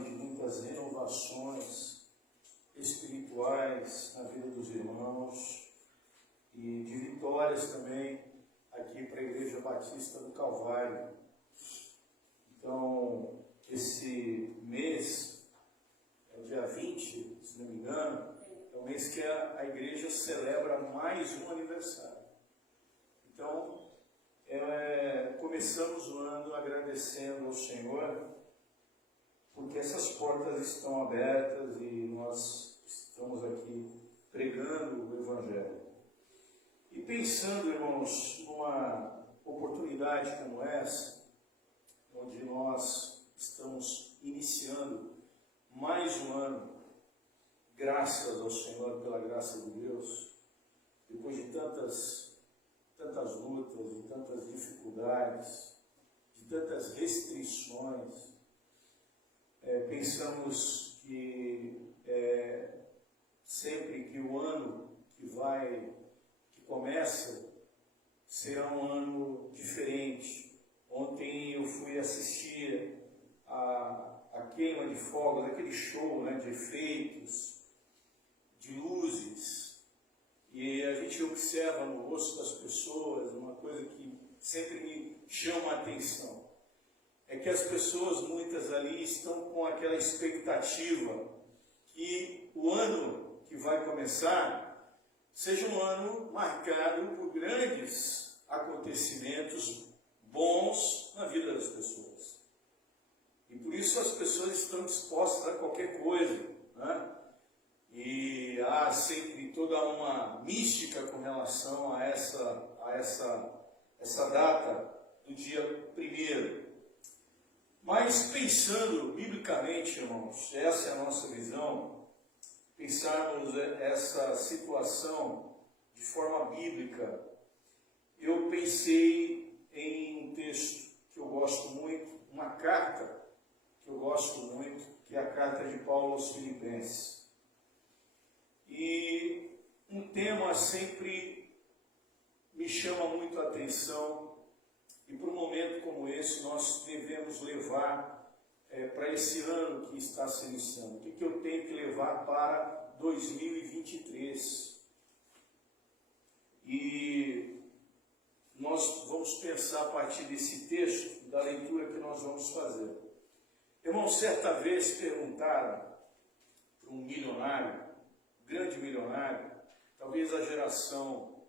ano de muitas renovações espirituais na vida dos irmãos e de vitórias também aqui para a Igreja Batista do Calvário. Então, esse mês, é o dia 20, se não me engano, é o mês que a igreja celebra mais um aniversário. Então, começamos o ano agradecendo ao Senhor, porque essas portas estão abertas e nós estamos aqui pregando o Evangelho. E pensando, irmãos, numa oportunidade como essa, onde nós estamos iniciando mais um ano, graças ao Senhor pela graça de Deus, depois de tantas lutas, de tantas dificuldades, de tantas restrições, pensamos que sempre que o ano que começa será um ano diferente. Ontem eu fui assistir a queima de fogos, aquele show, né, de efeitos, de luzes, e a gente observa no rosto das pessoas uma coisa que sempre me chama a atenção. É que as pessoas, muitas ali, estão com aquela expectativa que o ano que vai começar seja um ano marcado por grandes acontecimentos bons na vida das pessoas. E por isso as pessoas estão dispostas a qualquer coisa, né? E há sempre toda uma mística com relação a essa data do dia 1º. Mas pensando biblicamente, irmãos, essa é a nossa visão, pensarmos essa situação de forma bíblica, eu pensei em um texto que eu gosto muito, uma carta que eu gosto muito, que é a carta de Paulo aos Filipenses. E um tema sempre me chama muito a atenção, e para um momento como esse nós devemos levar para esse ano que está se iniciando. O que eu tenho que levar para 2023? E nós vamos pensar a partir desse texto, da leitura que nós vamos fazer. Irmãos, certa vez perguntaram para um milionário, grande milionário, talvez a geração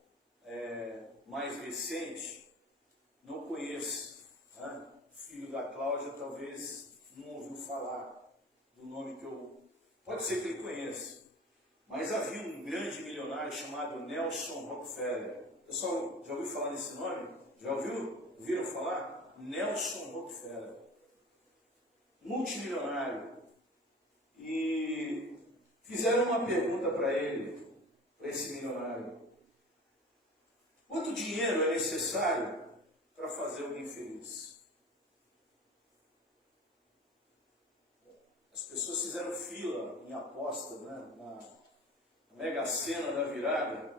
mais recente não conheça, né? Filho da Cláudia talvez não ouviu falar do nome que eu... Pode ser que ele conheça, mas havia um grande milionário chamado Nelson Rockefeller. Pessoal, já ouviu falar nesse nome? Já ouviram falar? Nelson Rockefeller. Multimilionário. E fizeram uma pergunta para ele, para esse milionário. Quanto dinheiro é necessário para fazer alguém feliz? As pessoas fizeram fila em aposta, né, na Mega Sena da virada,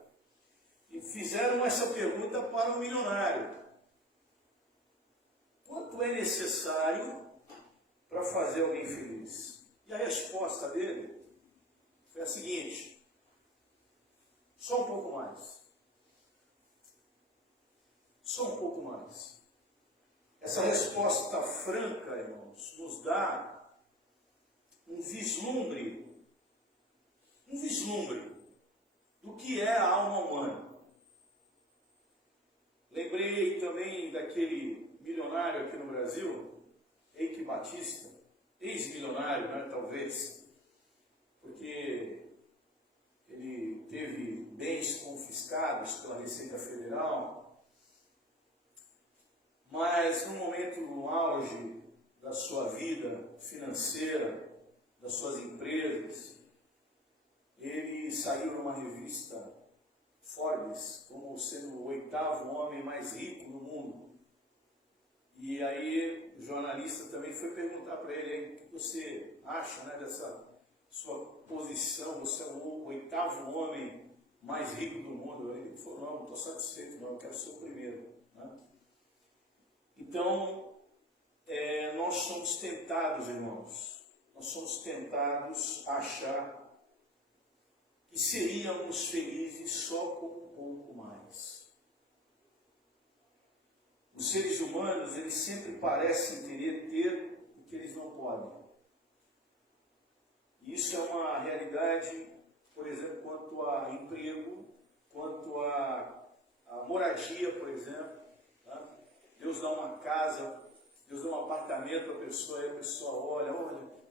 e fizeram essa pergunta para o milionário. Quanto é necessário para fazer alguém feliz? E a resposta dele foi a seguinte: só um pouco mais. Só um pouco mais. Essa resposta franca, irmãos, nos dá um vislumbre do que é a alma humana. Lembrei também daquele milionário aqui no Brasil, Eike Batista, ex-milionário, né, talvez, porque ele teve bens confiscados pela Receita Federal, mas no momento, no auge da sua vida financeira, das suas empresas, ele saiu numa revista Forbes como sendo o 8º homem mais rico no mundo. E aí o jornalista também foi perguntar para ele: o que você acha, né, dessa sua posição? Você é o 8º homem mais rico do mundo. Ele falou: não estou satisfeito, não, eu quero ser o primeiro, né? Então, nós somos tentados, irmãos, nós somos tentados a achar que seríamos felizes só com um pouco mais. Os seres humanos, eles sempre parecem querer ter o que eles não podem. E isso é uma realidade, por exemplo, quanto a emprego, quanto a moradia, por exemplo. Tá? Deus dá uma casa, Deus dá um apartamento para a pessoa, e a pessoa olha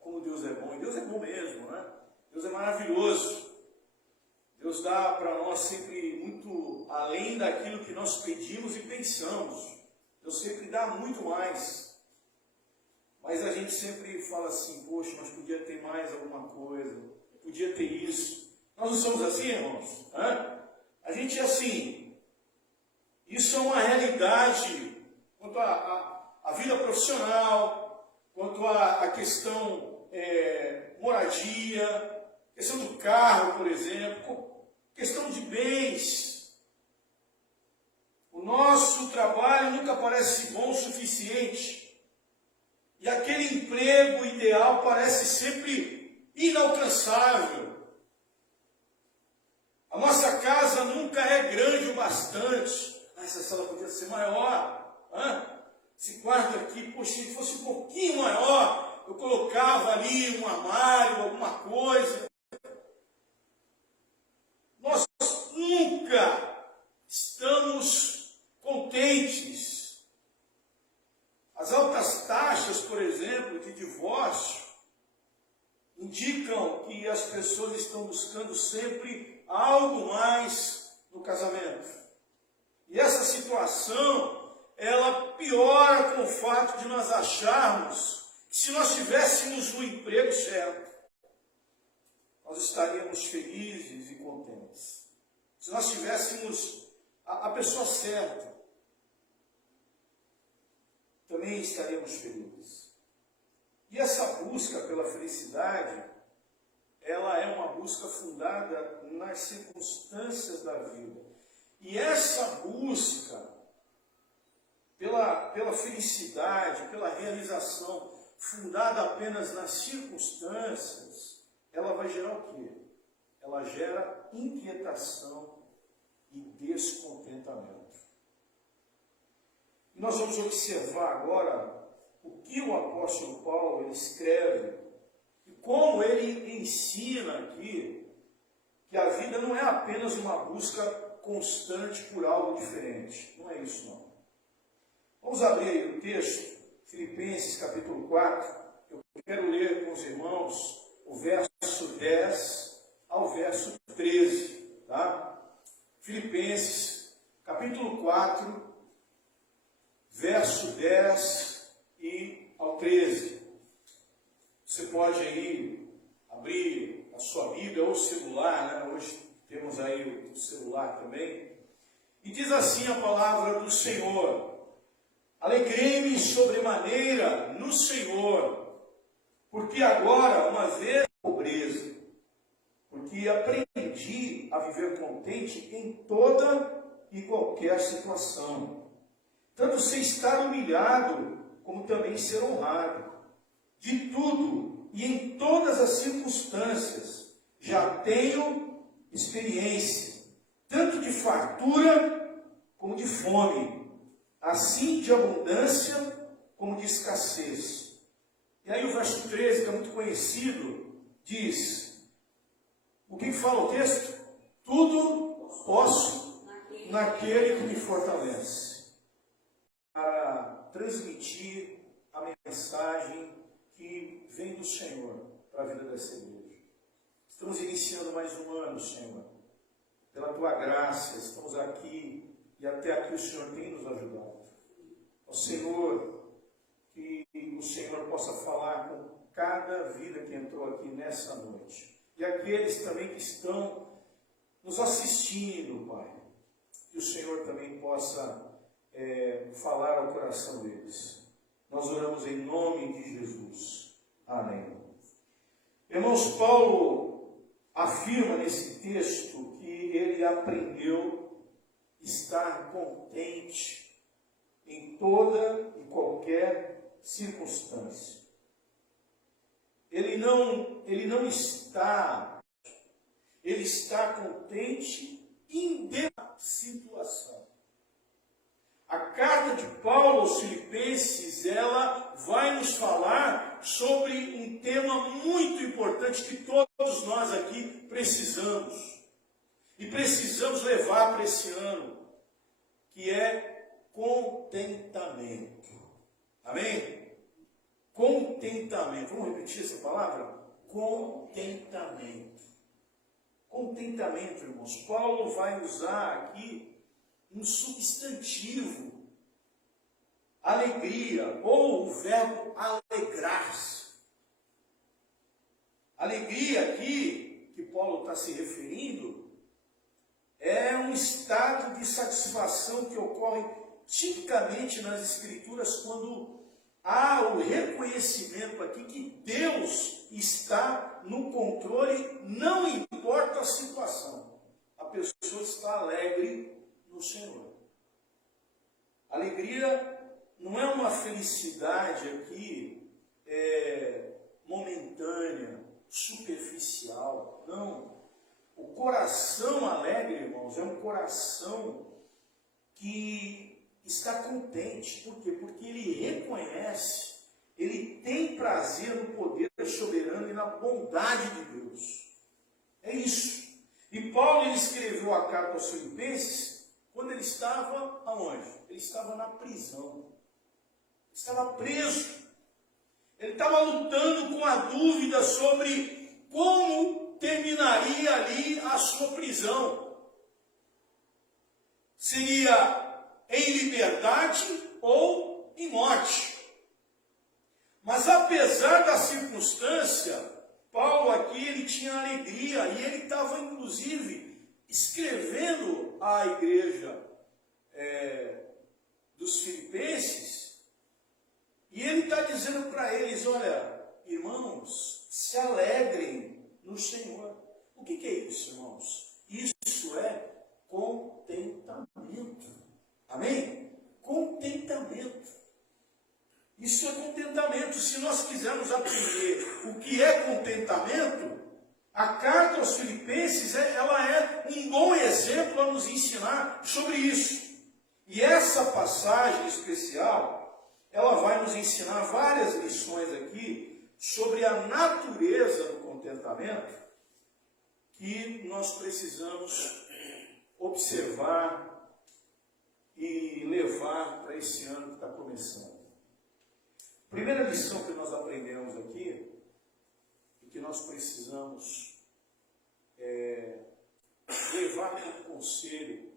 como Deus é bom. E Deus é bom mesmo, né? Deus é maravilhoso. Deus dá para nós sempre muito além daquilo que nós pedimos e pensamos. Deus sempre dá muito mais. Mas a gente sempre fala assim, poxa, mas podia ter mais alguma coisa, podia ter isso. Nós não somos assim, irmãos? Hã? A gente é assim. Isso é uma realidade quanto à vida profissional, quanto à questão moradia, questão do carro, por exemplo, questão de bens. O nosso trabalho nunca parece bom o suficiente. E aquele emprego ideal parece sempre inalcançável. A nossa casa nunca é grande o bastante. Essa sala podia ser maior. Esse quarto aqui, poxa, se fosse um pouquinho maior, eu colocava ali um armário, alguma coisa. Nós nunca estamos contentes. As altas taxas, por exemplo, de divórcio, indicam que as pessoas estão buscando sempre algo mais no casamento. E essa situação, ela piora com o fato de nós acharmos que se nós tivéssemos o emprego certo, nós estaríamos felizes e contentes. Se nós tivéssemos a pessoa certa, também estaremos felizes. E essa busca pela felicidade, ela é uma busca fundada nas circunstâncias da vida. E essa busca pela felicidade, pela realização, fundada apenas nas circunstâncias, ela vai gerar o quê? Ela gera inquietação e descontentamento. Nós vamos observar agora o que o apóstolo Paulo ele escreve e como ele ensina aqui que a vida não é apenas uma busca constante por algo diferente. Não é isso, não. Vamos abrir aí o texto, Filipenses capítulo 4. Eu quero ler com os irmãos o verso 10 ao verso 13. Tá? Filipenses capítulo 4, verso 10 e ao 13. Você pode aí abrir a sua Bíblia ou o celular, né? Hoje temos aí o celular também. E diz assim a palavra do Senhor: alegrei-me sobremaneira no Senhor, porque agora, uma vez pobreza, porque aprendi a viver contente em toda e qualquer situação. Tanto ser estar humilhado, como também ser honrado. De tudo e em todas as circunstâncias, já tenho experiência, tanto de fartura como de fome, assim de abundância como de escassez. E aí o verso 13, que é muito conhecido, diz, o que fala o texto? Tudo posso naquele que me fortalece. Para transmitir a mensagem que vem do Senhor para a vida dessa igreja. Estamos iniciando mais um ano, Senhor. Pela Tua graça, estamos aqui e até aqui o Senhor tem nos ajudado. Ó Senhor, que o Senhor possa falar com cada vida que entrou aqui nessa noite. E aqueles também que estão nos assistindo, Pai. Que o Senhor também possa falar ao coração deles. Nós oramos em nome de Jesus. Amém. Irmãos, Paulo afirma nesse texto que ele aprendeu a estar contente em toda e qualquer circunstância. ele está contente independente da situação. A carta de Paulo aos Filipenses, ela vai nos falar sobre um tema muito importante que todos nós aqui precisamos. E precisamos levar para esse ano, que é contentamento. Amém? Contentamento. Vamos repetir essa palavra? Contentamento. Contentamento, irmãos. Paulo vai usar aqui um substantivo, alegria, ou o verbo alegrar-se. Alegria aqui, que Paulo está se referindo, é um estado de satisfação que ocorre tipicamente nas Escrituras quando há o reconhecimento aqui que Deus está no controle, não importa a situação. A pessoa está alegre no Senhor. Alegria não é uma felicidade aqui momentânea, superficial. Não. O coração alegre, irmãos, é um coração que está contente. Por quê? Porque ele reconhece, ele tem prazer no poder soberano e na bondade de Deus. É isso. E Paulo, ele escreveu a carta aos Filipenses quando ele estava aonde? Ele estava na prisão. Estava preso. Ele estava lutando com a dúvida sobre como terminaria ali a sua prisão. Seria em liberdade ou em morte. Mas apesar da circunstância, Paulo aqui ele tinha alegria e ele estava inclusive escrevendo à igreja dos Filipenses, e ele está dizendo para eles: olha, irmãos, se alegrem no Senhor. O que é isso, irmãos? Isso é contentamento. Amém? Contentamento. Isso é contentamento. Se nós quisermos aprender o que é contentamento, a carta aos Filipenses, ela é um bom exemplo a nos ensinar sobre isso. E essa passagem especial, ela vai nos ensinar várias lições aqui sobre a natureza do contentamento que nós precisamos observar e levar para esse ano que está começando. A primeira lição que nós aprendemos aqui, e que nós precisamos levar como conselho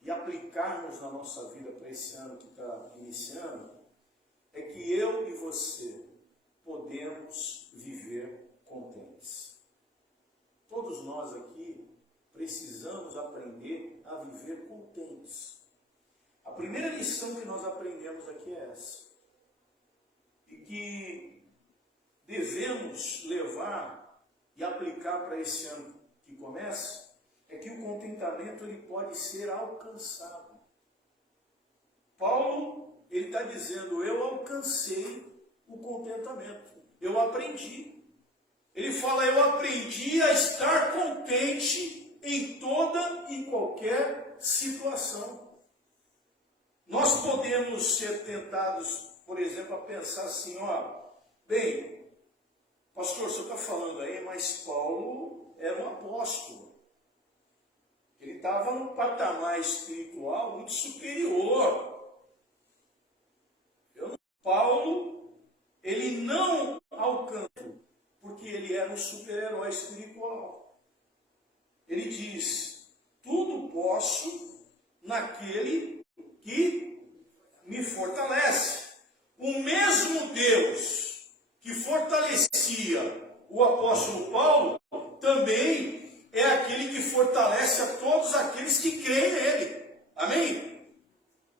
e aplicarmos na nossa vida para esse ano que está iniciando, é que eu e você podemos viver contentes. Todos nós aqui precisamos aprender a viver contentes. A primeira lição que nós aprendemos aqui é essa. E que devemos levar e aplicar para esse ano que começa, é que o contentamento ele pode ser alcançado. Paulo, ele está dizendo: eu alcancei o contentamento, eu aprendi. Ele fala: eu aprendi a estar contente em toda e qualquer situação. Nós podemos ser tentados, por exemplo, a pensar assim: bem, pastor, você está falando aí, mas Paulo era um apóstolo. Ele estava num patamar espiritual muito superior. Paulo, ele não alcançou, porque ele era um super-herói espiritual. Ele diz: tudo posso naquele que me fortalece. O mesmo Deus que fortalecia o apóstolo Paulo, também é aquele que fortalece a todos aqueles que creem nele. Amém?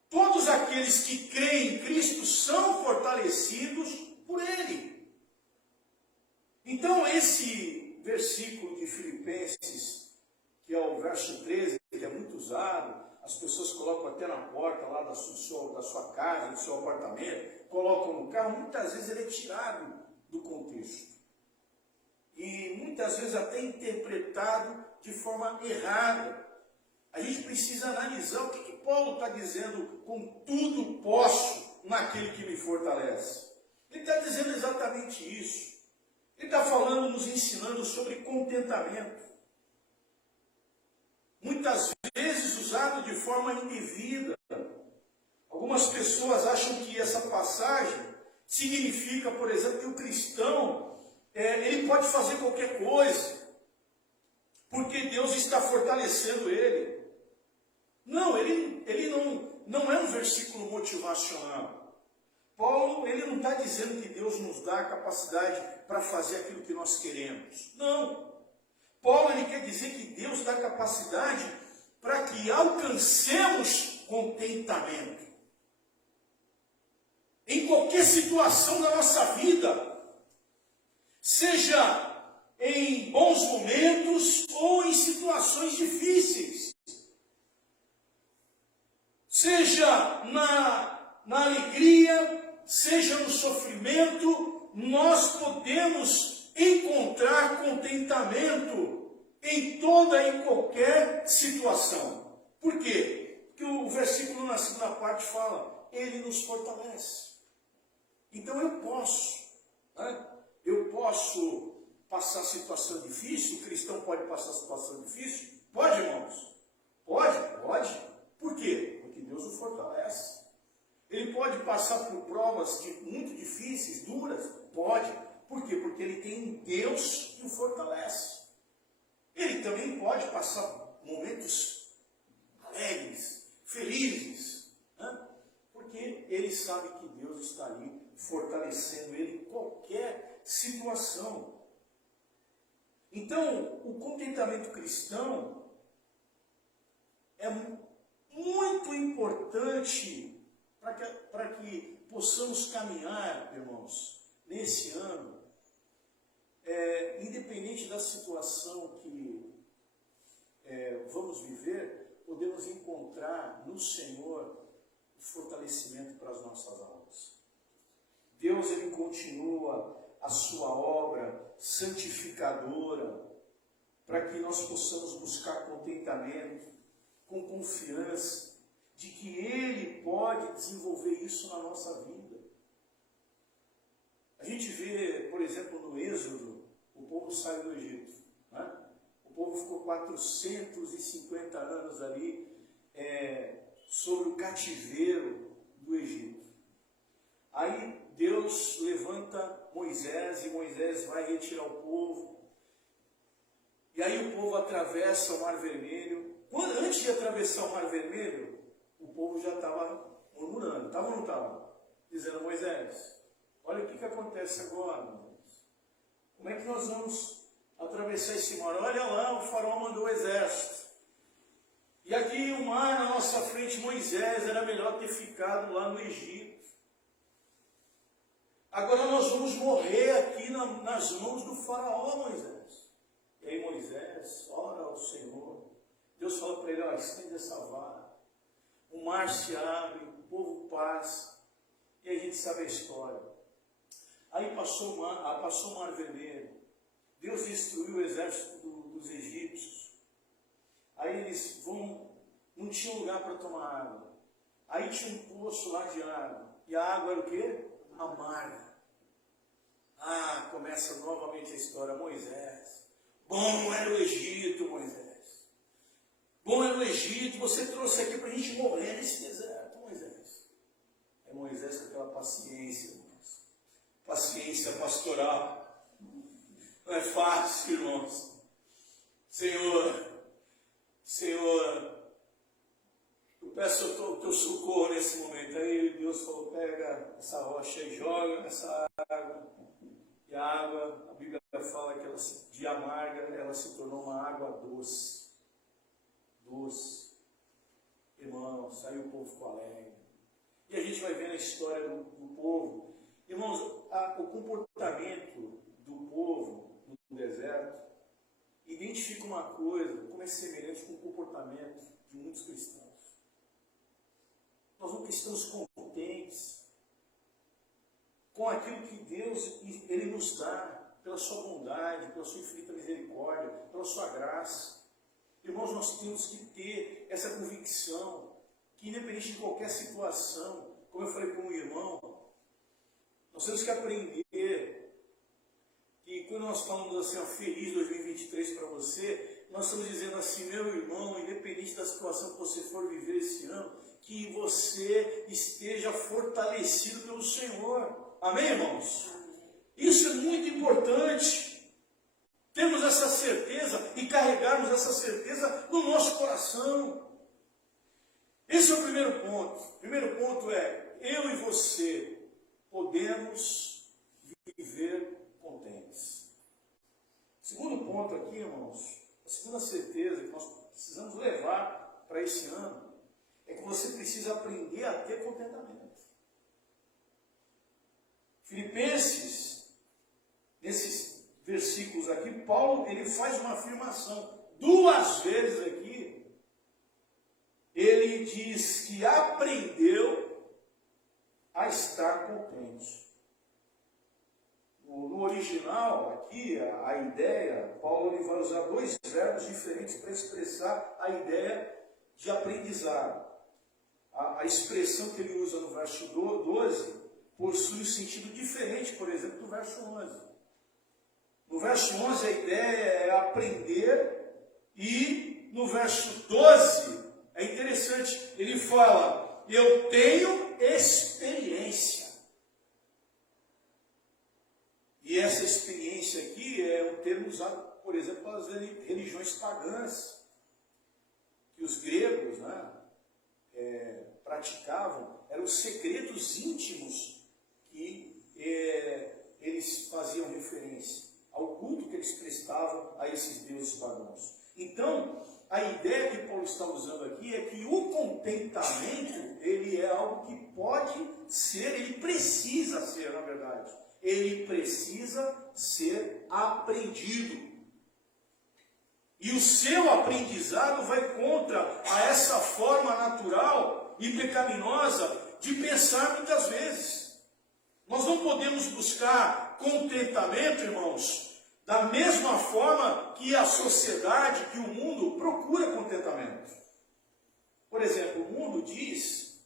Todos aqueles que creem em Cristo são fortalecidos por ele. Então esse versículo de Filipenses, que é o verso 13, que é muito usado, as pessoas colocam até na porta lá da sua casa, do seu apartamento, colocam no carro, muitas vezes ele é tirado do contexto. muitas vezes até interpretado de forma errada. A gente precisa analisar o que Paulo está dizendo com tudo posso naquele que me fortalece. Ele está dizendo exatamente isso. Ele está falando, nos ensinando sobre contentamento. Muitas vezes usado de forma indevida. Algumas pessoas acham que essa passagem significa, por exemplo, que o cristão, ele pode fazer qualquer coisa, porque Deus está fortalecendo ele. Não, ele não é um versículo motivacional. Paulo, ele não está dizendo que Deus nos dá a capacidade para fazer aquilo que nós queremos. Não. Paulo, ele quer dizer que Deus dá capacidade para que alcancemos contentamento. Em qualquer situação da nossa vida, seja em bons momentos ou em situações difíceis, seja na alegria, seja no sofrimento, nós podemos encontrar contentamento em toda e qualquer situação. Por quê? Porque o versículo na segunda parte fala, ele nos fortalece. Então eu posso, né? Eu posso passar situação difícil, o cristão pode passar situação difícil? Pode, irmãos? Pode. Por quê? Porque Deus o fortalece. Ele pode passar por provas muito difíceis, duras? Pode. Por quê? Porque ele tem Deus que o fortalece. Ele também pode passar momentos alegres, felizes, né? Porque ele sabe que Deus está ali fortalecendo ele em qualquer situação. Então, o contentamento cristão é muito importante para que possamos caminhar, irmãos, nesse ano, independente da situação que vamos viver, podemos encontrar no Senhor fortalecimento para as nossas almas. Deus, ele continua a sua obra santificadora para que nós possamos buscar contentamento, com confiança de que ele pode desenvolver isso na nossa vida. A gente vê, por exemplo, no Êxodo, o povo saiu do Egito, né? O povo ficou 450 anos ali sobre o cativeiro do Egito. Aí Deus levanta Moisés e Moisés vai retirar o povo. E aí o povo atravessa o Mar Vermelho. Antes de atravessar o Mar Vermelho, o povo já estava murmurando. Estava ou não estava? Dizendo, Moisés, olha o que acontece agora, Moisés. Como é que nós vamos atravessar esse mar? Olha lá, o faraó mandou o exército. E aqui o mar na nossa frente, Moisés, era melhor ter ficado lá no Egito. Agora nós vamos morrer aqui nas mãos do faraó, Moisés. E aí Moisés ora ao Senhor. Deus fala para ele, estende essa vara. O mar se abre, o povo passa. E a gente sabe a história. Aí passou o Mar Vermelho. Deus destruiu o exército dos egípcios. Aí eles não tinham lugar para tomar água. Aí tinha um poço lá de água. E a água era o quê? Amarga. Começa novamente a história. Moisés. Bom era o Egito, Moisés. Bom era o Egito. Você trouxe aqui para a gente morrer nesse deserto, Moisés. É Moisés com aquela paciência, irmãos. Paciência pastoral. Não é fácil, irmãos. Senhor, eu peço o teu socorro nesse momento. Aí Deus falou, pega essa rocha e joga nessa água. E a água, a Bíblia fala que de amarga, ela se tornou uma água doce. Doce. Irmãos, aí o povo ficou alegre. E a gente vai vendo a história do povo. Irmãos, o comportamento do povo no deserto identifica uma coisa como é semelhante com o comportamento de muitos cristãos. Nós nunca estamos contentes com aquilo que Deus ele nos dá. pela sua bondade, pela sua infinita misericórdia, pela sua graça. Irmãos, nós temos que ter essa convicção que, independente de qualquer situação, como eu falei com um irmão, nós temos que aprender que quando nós falamos assim, ó, feliz 2023 para você, nós estamos dizendo assim, meu irmão, independente da situação que você for viver esse ano, que você esteja fortalecido pelo Senhor. Amém, irmãos? Isso é muito importante. Termos essa certeza e carregarmos essa certeza no nosso coração. Esse é o primeiro ponto. O primeiro ponto é, eu e você podemos viver contentes. O segundo ponto aqui, irmãos, a segunda certeza que nós precisamos levar para esse ano, é que você precisa aprender a ter contentamento. Filipenses, nesses versículos aqui, Paulo ele faz uma afirmação. 2 vezes aqui, ele diz que aprendeu a estar contente. No original, aqui, a ideia, Paulo ele vai usar 2 verbos diferentes para expressar a ideia de aprendizado. A expressão que ele usa no verso 12 possui um sentido diferente, por exemplo, do verso 11. No verso 11 a ideia é aprender, e no verso 12 é interessante, ele fala, eu tenho experiência. E essa experiência aqui é um termo usado, por exemplo, pelas religiões pagãs, que os gregos, né, praticavam, eram os segredos íntimos que eles faziam referência ao culto que eles prestavam a esses deuses pagãos. Então, a ideia que Paulo está usando aqui é que o contentamento, ele é algo que pode ser, ele precisa ser, na verdade, ele precisa ser aprendido. E o seu aprendizado vai contra a essa forma natural e pecaminosa de pensar muitas vezes. Nós não podemos buscar contentamento, irmãos, da mesma forma que a sociedade, que o mundo procura contentamento. Por exemplo, o mundo diz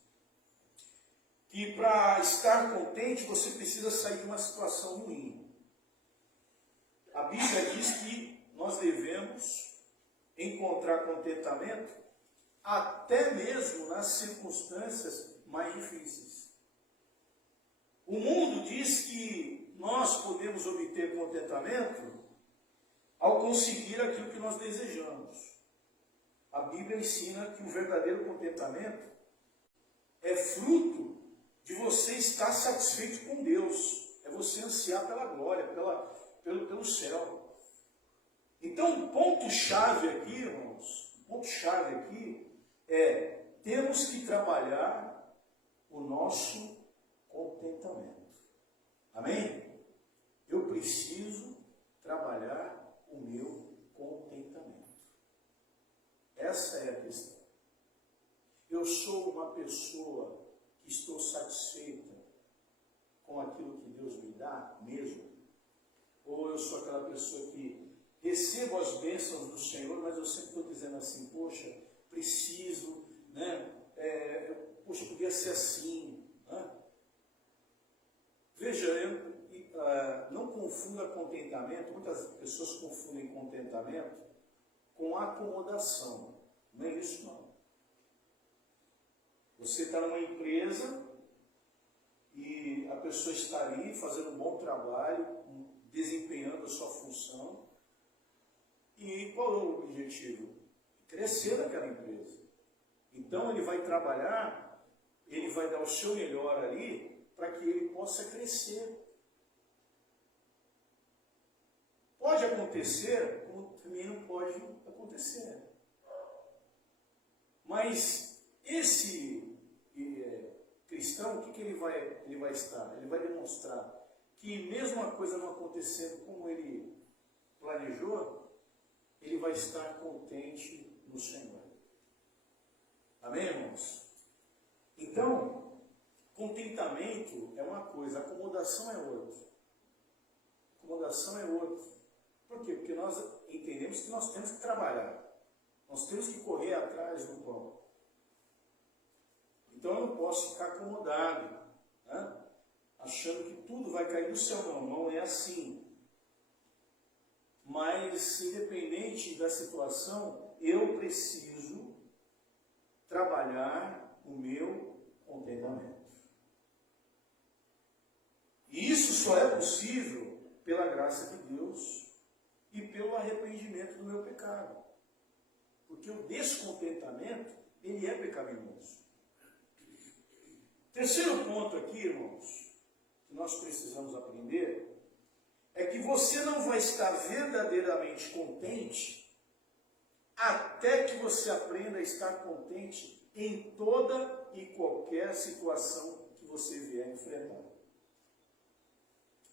que para estar contente você precisa sair de uma situação ruim. A Bíblia diz que nós devemos encontrar contentamento até mesmo nas circunstâncias mais difíceis. O mundo diz que nós podemos obter contentamento ao conseguir aquilo que nós desejamos. A Bíblia ensina que o verdadeiro contentamento é fruto de você estar satisfeito com Deus. É você ansiar pela glória, pelo céu. Então, o ponto-chave aqui, irmãos, o ponto-chave aqui é, temos que trabalhar o nosso contentamento. Amém? Eu preciso trabalhar o meu contentamento. Essa é a questão. Eu sou uma pessoa que estou satisfeita com aquilo que Deus me dá mesmo? Ou eu sou aquela pessoa que recebo as bênçãos do Senhor, mas eu sempre estou dizendo assim, poxa, preciso, né? Poxa, podia ser assim. Né? Veja, não confunda contentamento, muitas pessoas confundem contentamento com acomodação. Não é isso, não. Você está numa empresa e a pessoa está ali fazendo um bom trabalho, desempenhando a sua função. E qual é o objetivo? Crescer naquela empresa. Então ele vai trabalhar, ele vai dar o seu melhor ali para que ele possa crescer. Pode acontecer, como também não pode acontecer. Mas esse cristão, o que ele vai estar? Ele vai demonstrar que mesmo a coisa não acontecendo como ele planejou, ele vai estar contente no Senhor. Amém, irmãos? Então, contentamento é uma coisa, acomodação é outra. acomodação é outra. Por quê? Porque nós entendemos que nós temos que trabalhar. Nós temos que correr atrás do pão. Então eu não posso ficar acomodado, né? Achando que tudo vai cair do céu. Não, não é assim. Mas, independente da situação, eu preciso trabalhar o meu contentamento. E isso só é possível pela graça de Deus e pelo arrependimento do meu pecado. Porque o descontentamento, ele é pecaminoso. Terceiro ponto aqui, irmãos, que nós precisamos aprender, é que você não vai estar verdadeiramente contente até que você aprenda a estar contente em toda e qualquer situação que você vier enfrentar.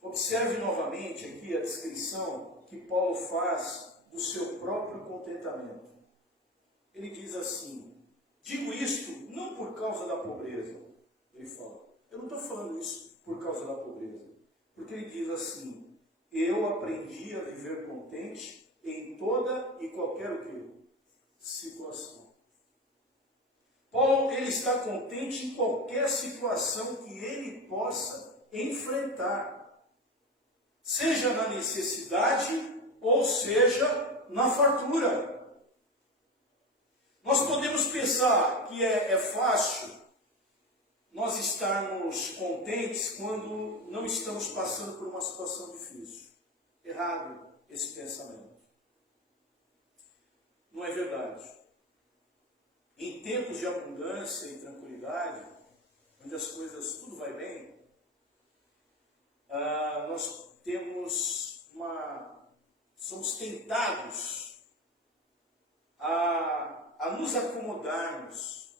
Observe novamente aqui a descrição que Paulo faz do seu próprio contentamento. Ele diz assim: digo isto não por causa da pobreza. Ele fala, eu não estou falando isso por causa da pobreza. Porque ele diz assim: eu aprendi a viver contente em toda e qualquer o quê? Situação. Paulo, ele está contente em qualquer situação que ele possa enfrentar. Seja na necessidade ou seja na fartura. Nós podemos pensar que é fácil nós estarmos contentes quando não estamos passando por uma situação difícil. Errado esse pensamento. Não é verdade. Em tempos de abundância e tranquilidade, onde as coisas tudo vai bem, nós somos tentados a nos acomodarmos,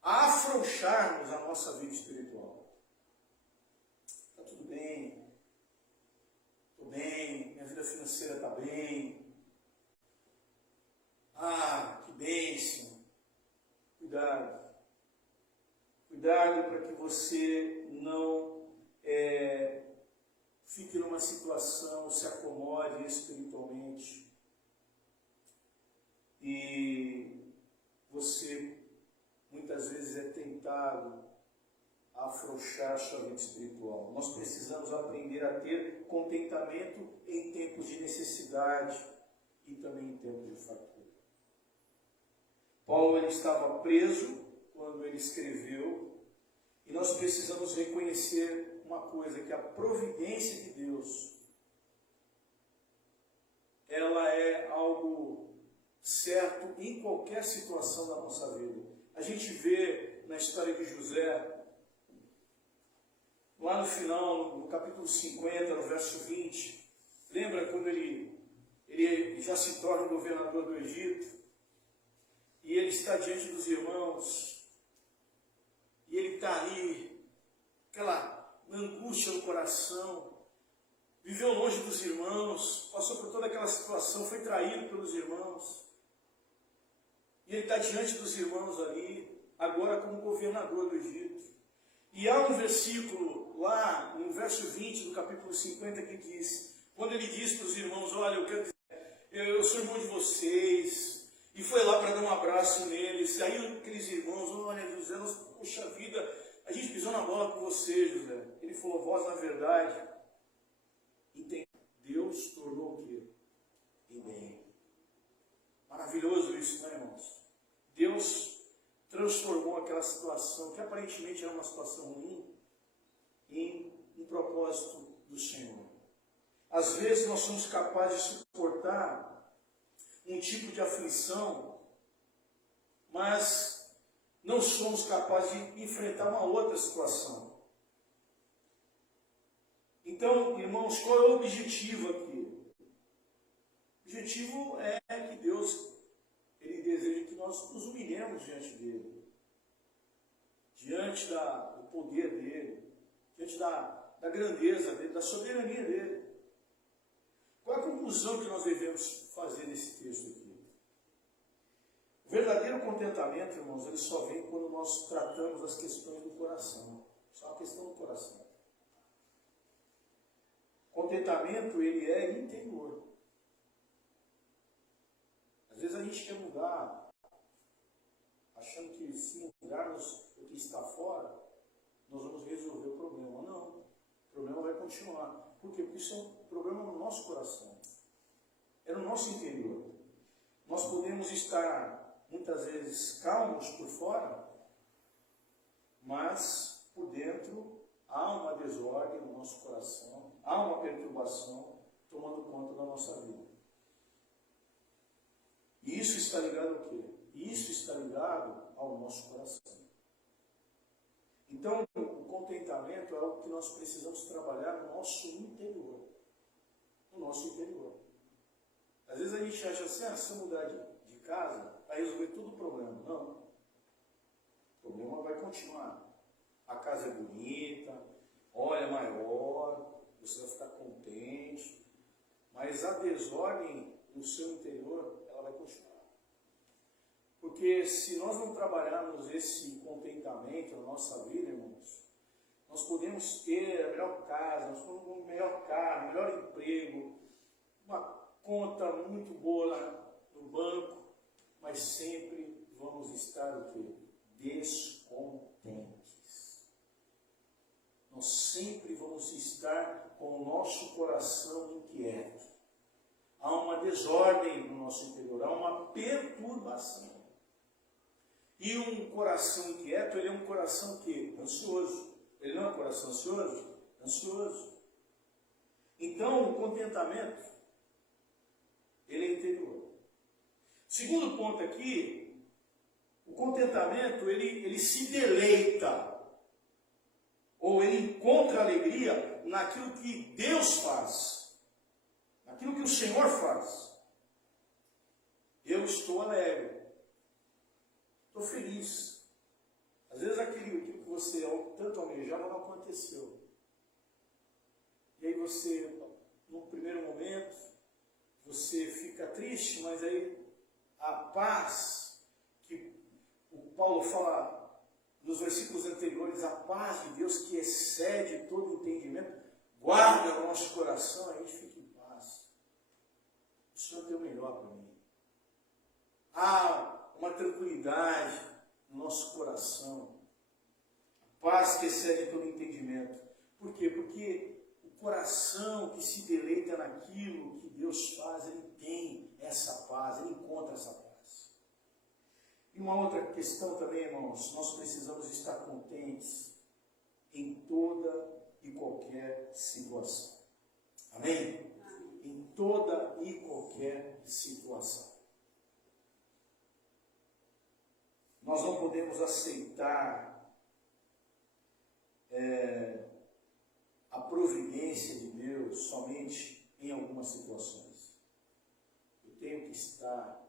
a afrouxarmos a nossa vida espiritual. Está tudo bem, estou bem, minha vida financeira está bem. Ah, que bênção. Cuidado. Cuidado para que você não fique numa situação, se acomode espiritualmente e você muitas vezes é tentado a afrouxar sua vida espiritual. Nós precisamos aprender a ter contentamento em tempos de necessidade e também em tempos de fartura. Paulo, ele estava preso quando ele escreveu, e nós precisamos reconhecer uma coisa, que a providência de Deus, ela é algo certo em qualquer situação da nossa vida. A gente vê na história de José, lá no final, no capítulo 50, no verso 20, lembra quando ele já se torna governador do Egito, e ele está diante dos irmãos, e ele está ali, aquela angústia no coração, viveu longe dos irmãos, passou por toda aquela situação, foi traído pelos irmãos, e ele está diante dos irmãos ali, agora como governador do Egito. E há um versículo lá, no verso 20 do capítulo 50, que diz, quando ele diz para os irmãos, olha, eu sou irmão de vocês, e foi lá para dar um abraço neles, e aí aqueles irmãos, olha, José, poxa vida, a gente pisou na bola com você, José. Ele falou, vós na verdade, entende? Deus tornou o quê? Em bem. Maravilhoso isso, né, irmãos? Deus transformou aquela situação, que aparentemente era uma situação ruim, em um propósito do Senhor. Às vezes nós somos capazes de suportar um tipo de aflição, mas não somos capazes de enfrentar uma outra situação. Então, irmãos, qual é o objetivo aqui? O objetivo é que Deus, ele deseja que nós nos humilhemos diante dele, diante do poder dele, diante da grandeza dele, da soberania dele. Qual é a conclusão que nós devemos fazer nesse texto aqui? O verdadeiro contentamento, irmãos, ele só vem quando nós tratamos as questões do coração. Só uma questão do coração. contentamento, ele é interior. Às vezes a gente quer mudar, achando que se mudarmos o que está fora, nós vamos resolver o problema. Não, o problema vai continuar. Por quê? Porque isso é um problema no nosso coração. É no nosso interior. Nós podemos estar, muitas vezes, calmos por fora, mas por dentro há uma desordem no nosso coração, há uma perturbação tomando conta da nossa vida. E isso está ligado ao quê? Isso está ligado ao nosso coração. Então, o contentamento é algo que nós precisamos trabalhar no nosso interior. No nosso interior. Às vezes a gente acha assim, se eu mudar de casa, vai resolver todo o problema. Não. O problema vai continuar. A casa é bonita, olha, maior, você vai ficar contente, mas a desordem no seu interior, ela vai continuar. Porque se nós não trabalharmos esse contentamento na nossa vida, irmãos, nós podemos ter a melhor casa, nós podemos ter o melhor carro, o melhor emprego, uma conta muito boa no banco, mas sempre vamos estar o quê? Descontentes. Nós sempre vamos estar com o nosso coração inquieto. Há uma desordem no nosso interior, há uma perturbação. E um coração inquieto, ele é um coração que? Ansioso. Ele não é um coração ansioso? Ansioso. Então, o contentamento, ele é interior. Segundo ponto aqui, o contentamento, ele se deleita, ou ele encontra alegria naquilo que Deus faz, naquilo que o Senhor faz. Eu estou alegre, estou feliz. Às vezes aquilo que você tanto almejava não aconteceu. E aí você, num primeiro momento, você fica triste, mas aí a paz que o Paulo fala nos versículos anteriores, a paz de Deus que excede todo entendimento, guarda o nosso coração, a gente fica em paz. O Senhor tem o melhor para mim. Há uma tranquilidade no nosso coração, a paz que excede todo entendimento. Por quê? Porque o coração que se deleita naquilo que Deus faz, ele tem essa paz, ele encontra essa paz. E uma outra questão também, irmãos, nós precisamos estar contentes em toda e qualquer situação. Amém? Em toda e qualquer situação. Nós não podemos aceitar a providência de Deus somente em algumas situações. Eu tenho que estar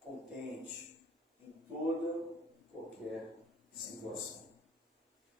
contente em toda e qualquer situação.